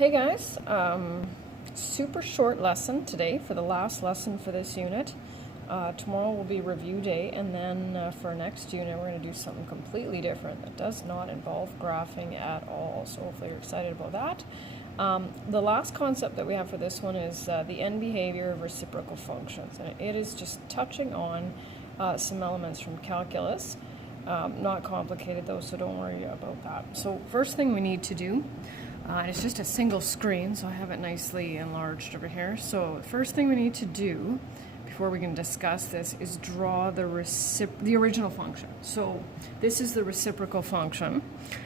Hey guys, super short lesson today for the last lesson for this unit. Tomorrow will be review day, and then for next unit we're going to do something completely different that does not involve graphing at all, so hopefully you're excited about that. The last concept that we have for this one is the end behavior of reciprocal functions, and it is just touching on some elements from calculus. Not complicated though, so don't worry about that. So first thing we need to do, it's just a single screen, so I have it nicely enlarged over here. So the first thing we need to do before we can discuss this is draw the original function. So this is the reciprocal function,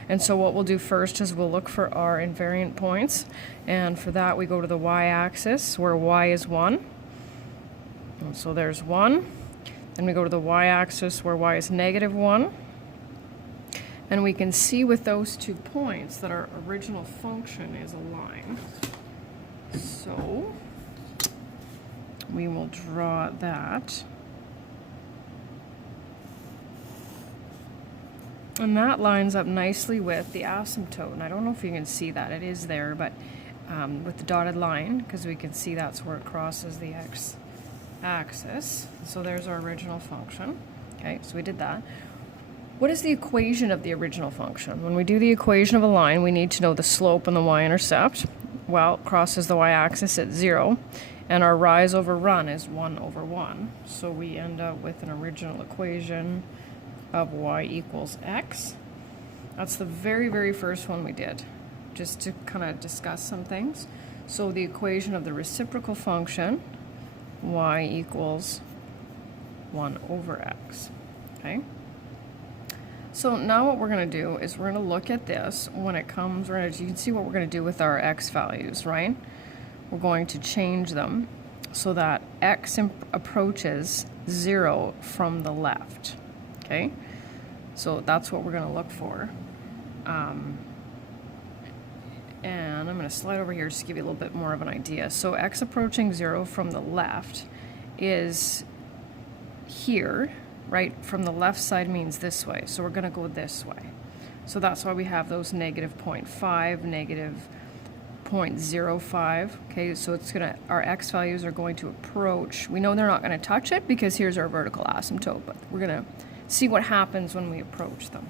and so what we'll do first is we'll look for our invariant points, and for that we go to the y-axis where y is 1. And so there's 1. Then we go to the y-axis where y is -1. And we can see with those 2 points that our original function is a line. So we will draw that. And that lines up nicely with the asymptote. And I don't know if you can see that. It is there, but with the dotted line, because we can see that's where it crosses the x-axis. So there's our original function. Okay, so we did that. What is the equation of the original function? When we do the equation of a line, we need to know the slope and the y-intercept. Well, it crosses the y-axis at 0, and our rise over run is 1 over 1. So we end up with an original equation of y equals x. That's the very, very first one we did, just to kind of discuss some things. So the equation of the reciprocal function, y equals 1 over x. Okay? So now what we're going to do is we're going to look at this when it comes, you can see what we're going to do with our x values, right? We're going to change them so that x approaches 0 from the left, okay? So that's what we're going to look for. And I'm going to slide over here just to give you a little bit more of an idea. So x approaching 0 from the left is here. Right, from the left side means this way, so we're going to go this way. So that's why we have those -0.5, -0.05. Okay, so it's gonna, our x values are going to approach. We know they're not going to touch it because here's our vertical asymptote, but we're going to see what happens when we approach them.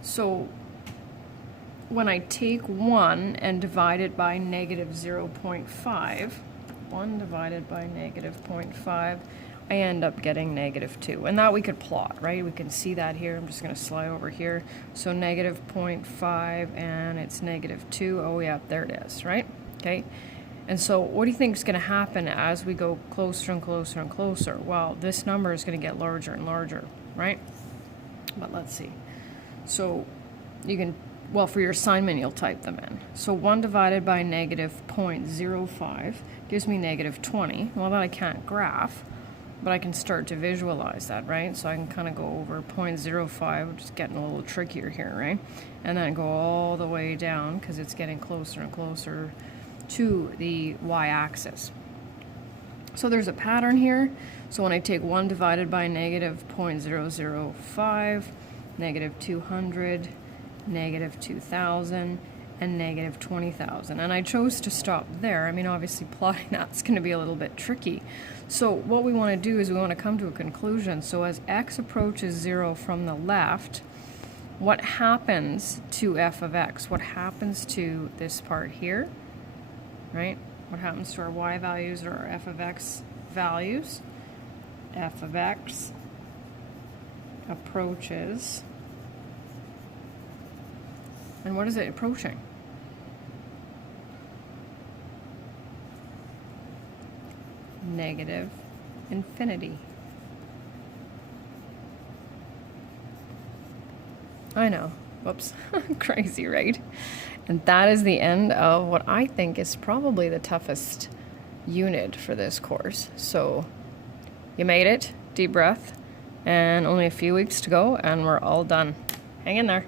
So when I take 1 and divide it by -0.5, 1 divided by -0.5, I end up getting -2, and that we could plot, right? We can see that here. I'm just going to slide over here. So -0.5, and it's -2. Oh yeah, there it is, right? Okay. And so what do you think is going to happen as we go closer and closer and closer? Well, this number is going to get larger and larger, right? But let's see. So you can, well, for your assignment, you'll type them in. So 1 divided by -0.05 gives me -20. Well, that I can't graph, but I can start to visualize that, right? So I can kind of go over 0.05, which is getting a little trickier here, right? And then go all the way down because it's getting closer and closer to the y-axis. So there's a pattern here. So when I take 1 divided by -0.005, -200, -2000, and -20,000. And I chose to stop there. I mean, obviously plotting that's going to be a little bit tricky. So what we want to do is we want to come to a conclusion. So as x approaches 0 from the left, what happens to f of x? What happens to this part here, right? What happens to our y values or our f of x values? F of x approaches, and what is it approaching? -infinity. I know. Whoops. Crazy, right? And that is the end of what I think is probably the toughest unit for this course. So you made it. Deep breath. And only a few weeks to go, and we're all done. Hang in there.